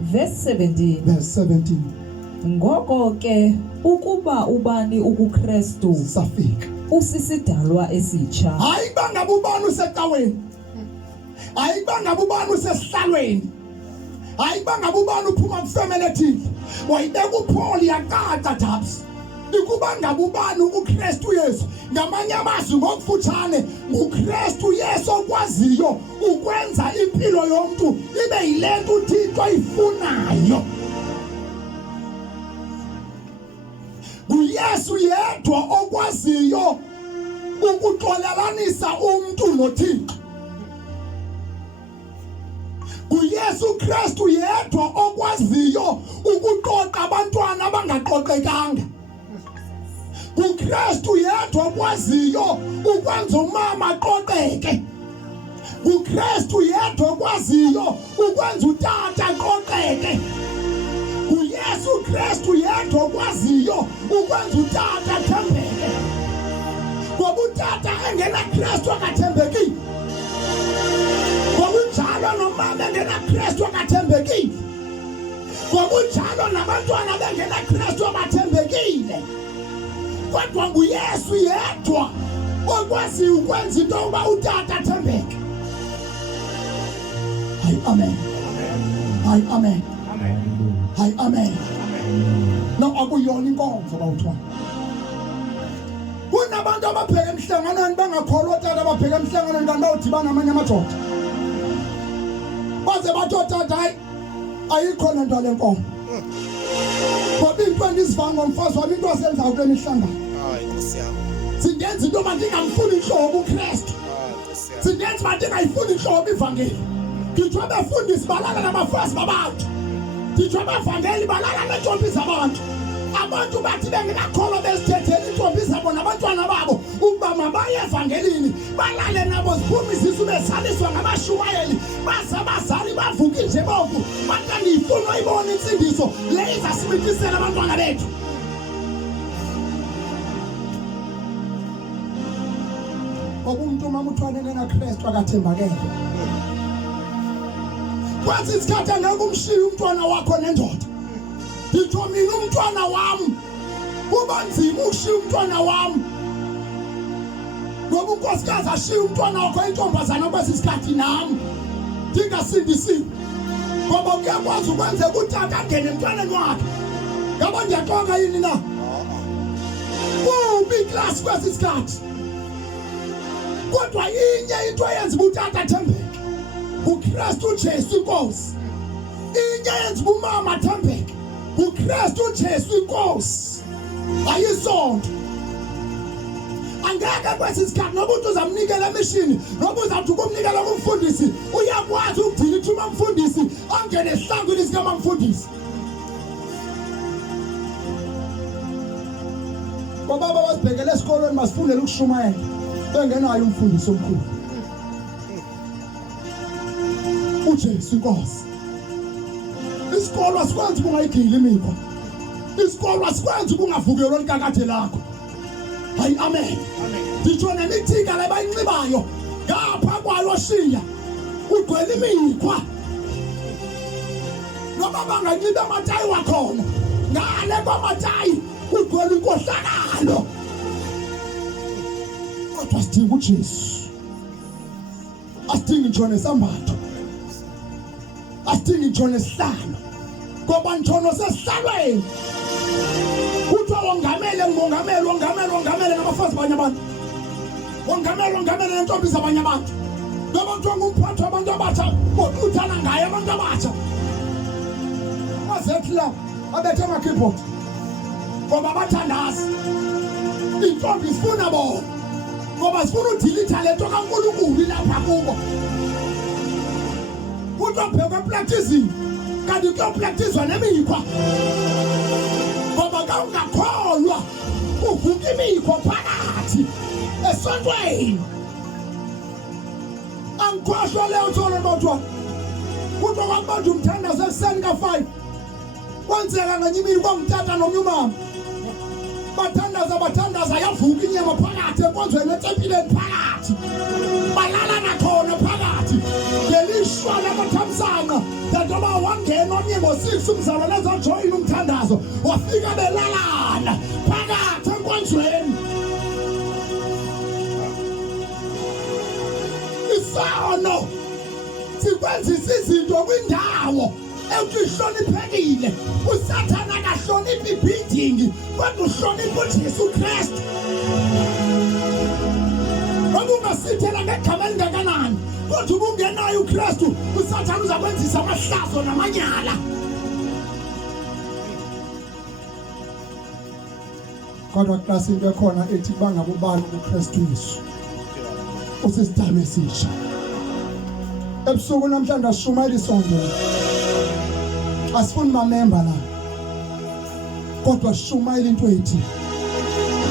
Verse 17. Verse 17. Ngoko ke ukuba ubani ukuKrestu Safika. Usisidalwa esitsha. Hayiba ngabe ubani usecaweni. Hayiba ngabe ubani usesihlalweni. Hayiba ngabe ubani uphuma kufamily ethile. Wayibeka uPaul yaqaqa tabs. Ikuba ngabe ubani uKrestu Yesu. Ngamanye amazwi ngokufutshane uKrestu Yesu okwaziyo ukwenza impilo yomuntu ibe yilento uThixo ayifunayo. uYesu yedwa okwaziyo ukuxolelanisa umuntu noThixo. uYesu Krestu yedwa okwaziyo ukuqoqa abantwana abangaqoqekanga. uKrestu yedwa okwaziyo ukwenza umama aqoqeke. uKrestu yedwa okwaziyo ukwenza utata aqoqeke. uYesu Krestu yedwa okwaziyo ukwenza utata athembeke. Ngoba utata engena Krestu akathembeki. Ngokunjalo nomama engena Krestu akathembekile. Ngokunjalo nabantwana bengena Krestu abathembekile. Kodwa nguYesu yedwa okwaziyo ukwenza into yokuba utata athembeke. Hayi amen. Hayi amen. Hayi amen. No akuyona inkonzo bawuthwa. Kunabantu ababheka emhlanganweni bangakholwa utata ababheka emhlanganweni kanti bawudibana amanye amadoda. Baze bathi utata hayi ayikho lento lenkomo. Ngoba into endizivanga ngomfazi wami into asenzayo kule mihlangano. Hayi Nkosi yami. Singenza into mandingamfuni inhlobo uKrestu. Nkosi yami. Singenza mandingayifuni inhlobo ivangeli. Ngithiwa befundisi balala nabafazi babantu. Ngithiwa bavangeli balala nentombi zabantu. Abantu bathi bengakholwa bezithethela intombi zabo nabantwana babo ukuba mabaye evangelini balale nabo ziphume izisu besaliswa ngabashumayeli baze abazali bavuke nje bovu bathi ngifuna uyibona insindiso le izasimithisela abantwana bethu. Umuntu mama uthwanene naKrestu akathembakele. Kwathi isikhathi angeke umshiye umntwana wakho nendoda. Ngitho mina umntwana wami kuba nzima ukushiya umntwana wami. Ngoba unkosikazi ashiya umntwana wakho intombazana kwesisikhathi nami ndingasindisiwe. Ngoba kuyakwazi ukwenzeka utata angene emntwaneni wakhe. Yabo ndiyaxoka yini na? Kubi class kwesisikhathi. Kodwa inye into eyenza utata athembeke. uKrestu Jesu inkosi. Inye eyenza umama athembeke. uKrestu Jesu inkosi. Ayisonto. Angeke kwesisikhathi noba umuntu uzamnikela emishini, noba uzathi ukumnikela kumfundisi, uyakwazi ukudilitha umfundisi angene esihlangwini sikama mfundisi. Baba basibhekele esikolweni masifundele ukushumayela. Bengenayo umfundisi omkhulu. uJesu inkosi. Isikolo asikwenzi kungayigili imikho. Isikolo asikwenzi kungavukelwa likakade lakho. Hayi amen. Ngitsho nemithika le bayinxibayo ngapha kwayo shiya ugcwele imikhwa. Noba banganxiba amatayi wakhona ngale kwamatayi ugcwele inkohlakalo. Kodwa sidinga uJesu. Asidingi nje nesambatho. Asidingi nje nesihlalo. Ngoba njono sesihlalweni. Kuthiwa wongamele ngongamele wongamele wongamele nabafazi abanye abantu. Wongamele wongamele nentombi zabanye abantu. Ngoba kuthiwa ngumphathi wabantu abatsha oduthana ngaye abantu abatsha. Mazethi la abethe ama-keyboard. Ngoba bathandazi. Intombi zifuna bona. Ngoba sifuna udilitha lento kaNkulunkulu lapha kubo. Kuthiwa practicing kanti kuyopracticewa nemikhwa. Ngoba kawungakholwa uvuka imikhwa phakathi esontweni. Angikhohlwa leyo tholo lotwa. Kuthiwa kwabantu umthandazo ekuseni ka5. Kwenzeka nganye imini kwangitata nomnye umama. Bathandaza yavuka inyama phakathi enkonzweni etempileni phakathi. Balala nakhona phakathi. Ngelishwa lamathamsanqa njengoba wangena omnye ngo-6 umzalwane ezojoyina umthandazo wafika belalana phakathi enkonzweni. Isono sikwenzisa izinto kwindawo ekuhloniphekile. Usathana akahloniphi ibhidingi kodwa uhlonipha uJesu Krestu. Ungasithela ngegama elingakanani kodwa ubungenayo uKrestu, usathana uzakwenzisa amahlazo namanyala. Kodwa klasi into ekhona ethi bangabe ubani uKrestu Yesu usisidalwa esisha. Ebusuku namhlanje asishumayela isonto, asifuni mamemba la, kodwa sishumayela into ethi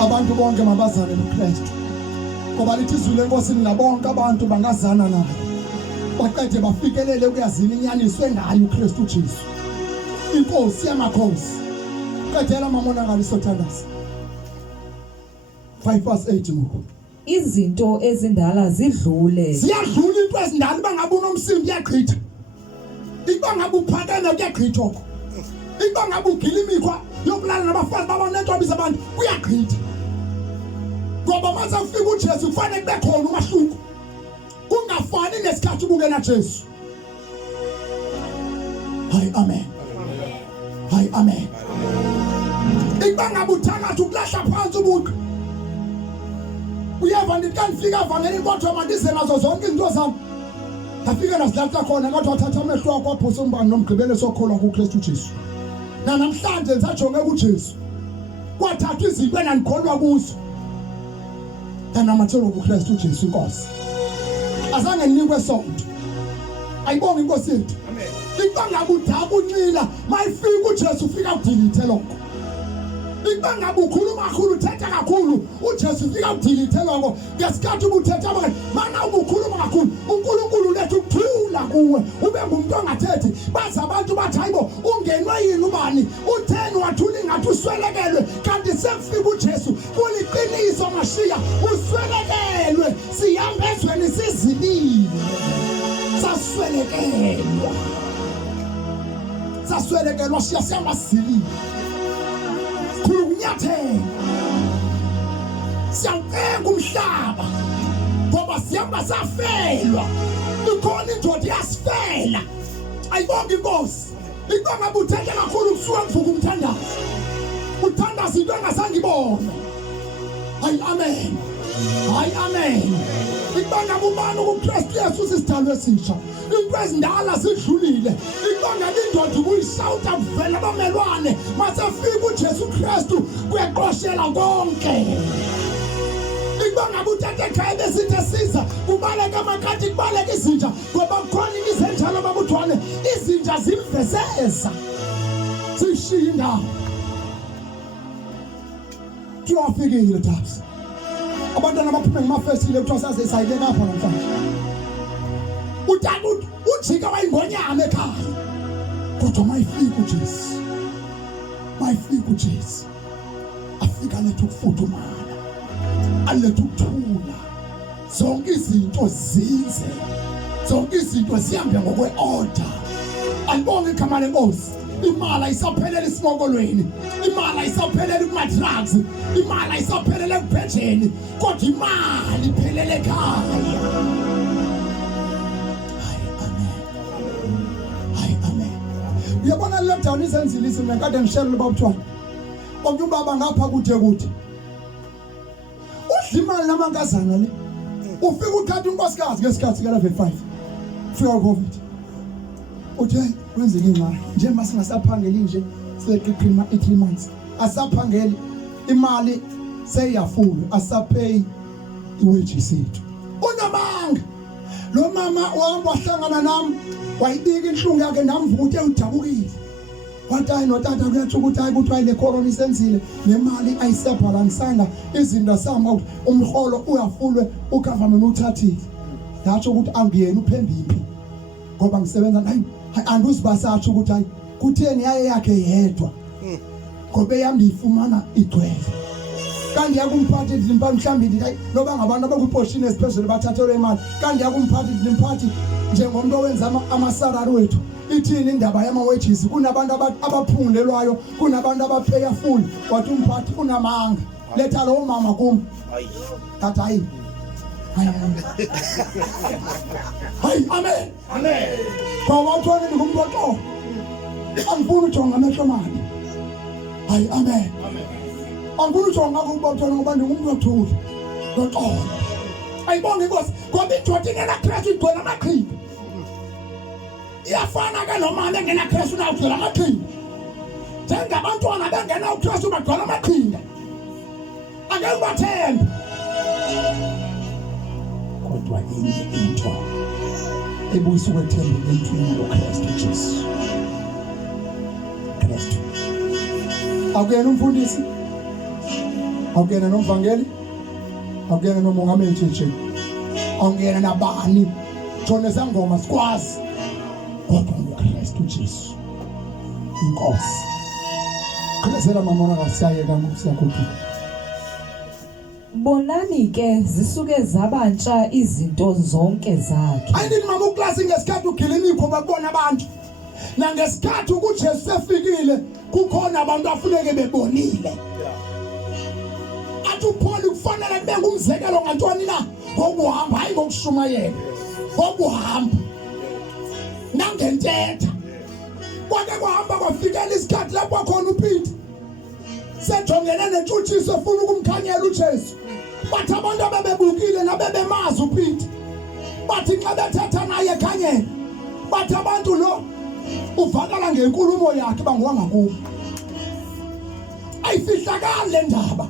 abantu bonke mabazane noKrestu. Ngoba lithi izwi lenkosi linabonke abantu bangazana naye baqede bafikelele ukuyazini inyaniswe ngayo uKrestu Jesu, inkosi yamakhosi. Qedela mamonakaliso thandaza 5:8 ngoku. Izinto ezindala zidlule. Ziyadlula into ezindala, bangabe unomsindo uyagqitha. Iba ngabe uphakeme kuyagqitha okho. Iba ngabe ugila imikhwa yokulala nabafazi babanentombi zabantu kuyagqitha. Ngoba mase ufika uJesu kufanele kube khona umahluko. Kungafani nesikhathi ubukena Jesu. Hayi amen. Hayi amen. Iba ngabe uthakathi ukulahla phansi ubuqu. Uyeva ndikanifika vangeli inkothi mandize nazo zonke izinto zami. Ngafika nasidlatha khona ngathi wathatha amehlo akho aphosa umbani nomgqibelo sokholwa kuKrestu Jesu. Na namhlanje ngisajonge kuJesu. Kwathatha izinto enandikholwa kuzo. Namathelo kuKrestu Jesu inkosi. Azange ninikwe sonto. Ayibonge inkosi yethu. Amen. Ibanga budaba uncila, mayifika uJesu ufika udilithe lokho. Ibanga bukhuluma kakhulu uthetha kakhulu, uJesu ufika udilithe lokho. Ngesikhathi ubuthetha abantu, mana ubukhuluma kakhulu, uNkulunkulu lethu ukuthula kuwe. Ube ngumuntu ongathethi. Baza abantu bathi hayibo ungenwe yini ubani? Utheni wathula ngathi uswelekelwe, kanti sekufika uJesu. Kuliqiniso Mashiya, uswelekelwe. Sihamba ezweni sizilile. Saswelekelwa. Saswelekelwa siyasihamba sizilile. Khulunyathela. Siyawucenga umhlaba. Ngoba sihamba safelwa. Ikhona indoda yasifela. Ayibonge inkosi. Ibanga buthethe kakhulu kusuka kuvuka umthandazo. Uthandaza into engasangibona. Hayi amen. Hayi amen. Ibanga kubani uKrestu Yesu sisidalwe esisha. Into ezindala zidlulile. Ibanga indoda ubuyishawuta kuvela bamelwane. Mase fika uJesu Krestu kuyeqoshela konke. Ibanga buthethe ekhaya besithi siza kubaleka amakati kubaleka izinja ngoba kukhona izenjalo babuthwane izinja zimvezeza zishinda. Kuyafikile tabs. Abantwana baphuma ngemafestile kuthiwa saze sayileka apha namhlanje. Utata ujika wayingonyama ekhaya. Kodwa mayifika uJesu. Mayifika uJesu. Afika lethu ukufudumala. Alethu ukuthula. Zonke izinto zinze. Zonke izinto zihambe ngokwe-order. Alibonge igama lenkosi. Imali ayisaphelele isimokolweni. Imali ayisaphelele kuma-drugs. Imali ayisaphelele ekuphetsheni. Kodwa imali iphelele ekhaya. Hayi amen. Uyabona lockdown izenzile isimo kade ngishela babuthwana. Konke ubaba ngapha kude. Udla imali namankazana le. Ufika uthatha unkosikazi ngesikhathi ka-level 5. Ufika uCovid. Uthe kwenzeke ingxaki njengoba singasaphangeli nje seqiqima 3 months asaphangeli imali seyafuna asapay iwages ethu unamanga lo mama ohamba wahlangana nami wayibika inhlungu yakhe namvuthe udabukile wathi hayi notata kuyathi ukuthi hayi kuthi le corona isenzile nemali ayisebhalansanga izinto sami umholo uyafulwe ugovernment uthathile yathi ukuthi angiyena uphembimpi ngoba ngisebenza hayi anduzibasathu ukuthi hayi kutheni yaye yakhe yedwa ngoba eyami ifumana igcwele kanti yakumphathi limphathi mhlambi ndithi hayi noba ngabantu abakwiposhini esiphezulu bathathelwe imali kanti yakumphathi limphathi njengomuntu owenza ama-salary wethu ithini indaba yama-wages kunabantu abaphungulelwayo kunabantu abapeya full wathi umphathi unamanga letha lowo mama kum athi hayi hayi amen kwawathwane ndingumntu oxolo angifuni ujonga amehlo mabi hayi amen angifuni ujonga kubathwane ngoba ndingumntu othule oxolo ayibonge inkosi ngoba indoda ingenakrestu igcwele amaqhinga iyafana ke nomama engenakrestu unawugcwele amaqhinga njengabantwana bengenawukrestu bagcwele amaqhinga angeke ubathembe kodwa inye into ebuyisa ukwethembeka emntwini uKrestu Jesu Krestu akuyena umfundisi akuyena nomvangeli akuyena nomongameli jeje akuyena nabani jona sangoma sikwazi kodwa uKrestu Jesu inkosi khulezela mamona kasiyayeka ngokusiyakhupha bonani ke zisuke zabantsha izinto zonke zakhe ayini mama uklasi ngesikhathi ugila imikhuba kubona abantu nangesikhathi uJesu sefikile kukhona abantu afuneke bebonile athi uPaul kufanele kube ngumzekelo ngantoni na ngokuhamba hayi ngokushumayela ngokuhamba nangentetha kwake kwahamba kwafikela isikhathi lapho khona uPeter sejongene nentshutshiso efuna ukumkhanyela uJesu bathi abantu abebebukile nabebemazi uPeter bathi xa bethetha naye ekhanyeni bathi abantu lo uvakala ngenkulumo yakhe bangowangakubo ayifihlakali le ndaba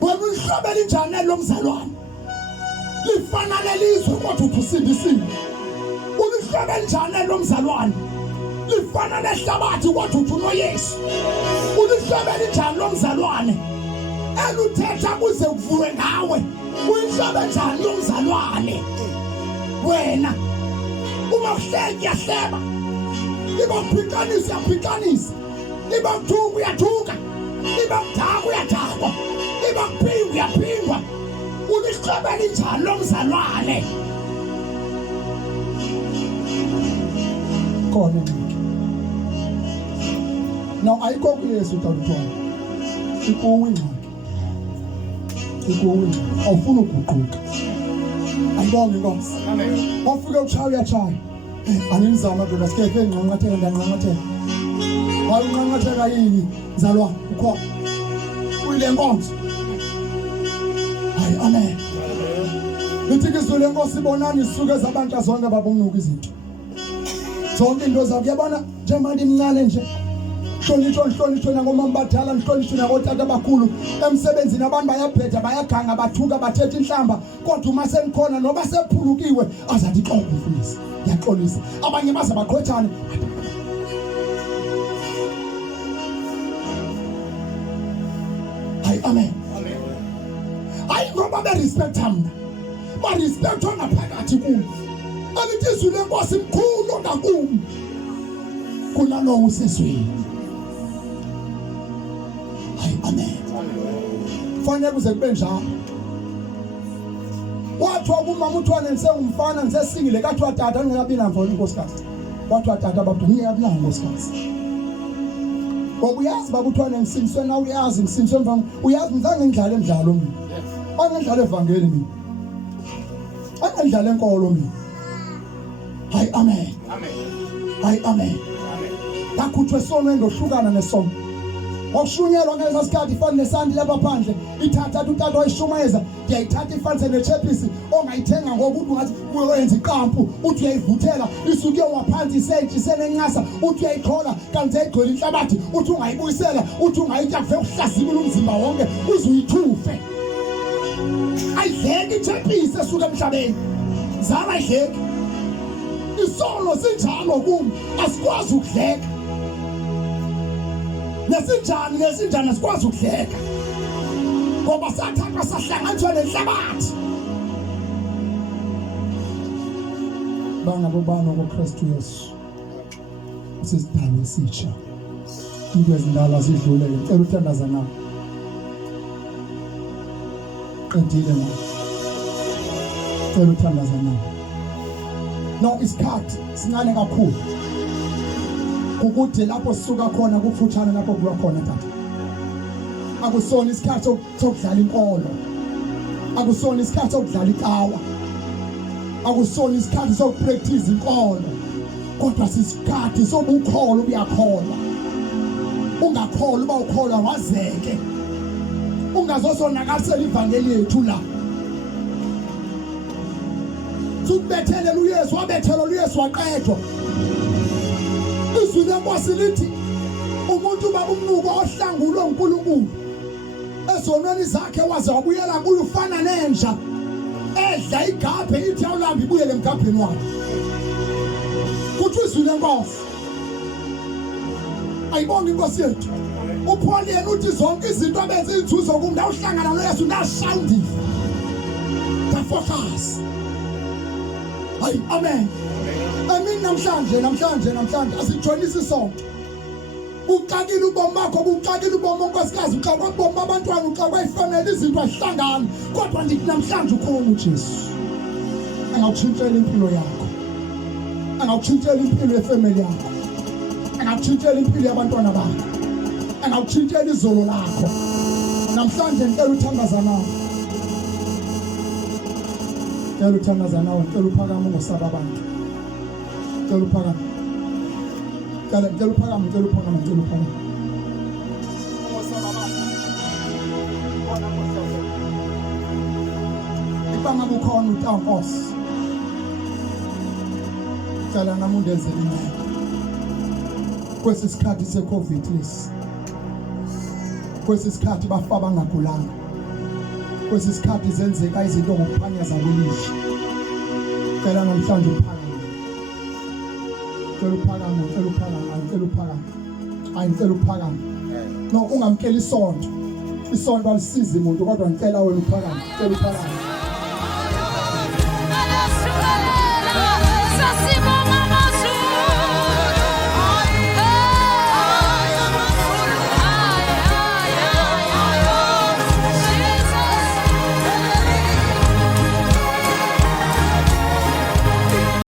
wena ulihlobela injani lomzalwane lifana lelizwe kodwa uthusindisile ulihlobela injani lomzalwane lifana nehlabathi kodwa uthuna Yesu ulihlobela injani lomzalwane eluthetha kuze kuvulwe ngawe uyihlobela injani lomzalwane wena uma uhleki yahleba iba uphikanisa yaphikanisa iba uthuka uyathuka iba udaka uyadakwa iba kuphingwa uyaphingwa ulihlobela injani lomzalwane khona now ayikho kuyesu taluthwana ikuwe ingxaki awufuna ukuguquka ayibonge inkosi amen awufike uchaya uyachaya animzama ndoda sikeke enqanqatheka ndanqanqatheka waye unqanqatheka yini mzalwa ukhona uyile nkonzo hayi amen lithi izwi lenkosi ibonani sisuke zabantu zonke babumnuka izinto zonke into zakho uyabona njengoba imncane nje hlonishwe nangomama badala nihlonishwe nabotata abakhulu emsebenzini abantu bayabheda bayaganga bathuka bathetha inhlamba kodwa uma senikhona noba sephulukiwe azathi xolo mfundisi yaxolisa abanye baze baqhwethane hayi amen hayi ngoba berespecta mna barespecta ngaphakathi kumi alithi izwi lenkosi mkhulu ngakumbi kunalowo usesweni hayi amen fanele kuze kube njalo wathiwa kumama uthwane ngisengumfana ngisesingile kathiwa tata ngikabi namva inkosikazi wathiwa tata babudunye yabulanga inkosikazi ngoba uyazi baba uthwane ngisimswe na uyazi ngisimswe mva uyazi ngizange ngidlale emidlalo mina angidlale evangeli mina angidlale enkolo mina hayi amen hayi amen takhuthwe sono endohlukana nesono okushunyelwa ngelesa sikhathi ifani nesandi lapha phandle ithatha utata oyishumayeza ngiyayithatha ifanise nechepisi ongayithenga ngokuthi ungathi uyenza iqampu uthi uyayivuthela isuke waphansi isentshise nencasa uthi uyayikhola kanti ayigcwele inhlabathi uthi ungayibuyisela uthi ungayitya kuve uhlazibula umzimba wonke uze uyithufe ayidleki ichepisi esuka emhlabeni zana ayidleki isono sinjalo kum asikwazi ukudleka nesinjani asikwazi ukudleka ngoba sathathwa sahlanganiswa nenhlabathi bangabo bana ngoKrestu Yesu sisidalwa esitsha into ezindala zidlule ngicela uthandaza nawe qedile manje ngicela uthandaza nawe no isikhathi sincane kakhulu ukuthi lapho sisuka khona kufuthana lapho kuya khona tata akusona isikhathi sokudlala inkolo akusona isikhathi sokudlala ikawa akusona isikhathi sokupractice inkolo kodwa sisikhathi sobukholo uyakholwa ungakholwa uba ukholwa wazeke ungazosonakalisela ivangeli yethu la Sukubethelela uYesu wabethela uYesu waqedwa izwi lenkosi lithi umuntu uba umnuko ohlangulwe uNkulunkulu ezonweni zakhe waze wabuyela kuye ufana nenja edla igabhe ithi awulamba ibuyele emgabheni wakhe kuthi izwi lenkosi ayibonga inkosi yethu uPaul yena uthi zonke izinto abenze izinzuzo kumntu awuhlangana noYesu ndashawundile focus hayi amen amen namhlanje asijoyinise sonke uxakile ubomi bakho uxakile ubomi onkosikazi uxakwa ubomi babantwana uxakwa ifamily izinto azihlangani kodwa ndithi namhlanje ukhona uJesu angawuchintshela impilo yakho angawuchintshela impilo yefamily yakho angawuchintshela impilo yabantwana bakho angawuchintshela izolo lakho namhlanje ngicela uthandaza nawe ngicela uthandaza nawe ngicela uphakame ngosaba abantu ngicela uphakame ngicela uphakame ngosaba abantu khona ngosaba ibanga bukhona uNkosi ngicela namuntu enzele imali kwesi sikhathi seCovid lesi kwesi sikhathi bafa bangagulanga kwesi sikhathi zenzeka izinto ngokuphanyaza kwelizwe ngicela namhlanje uphakame no ungamkela isonto alisizi umuntu kodwa ngicela wena uphakame ngicela uphakame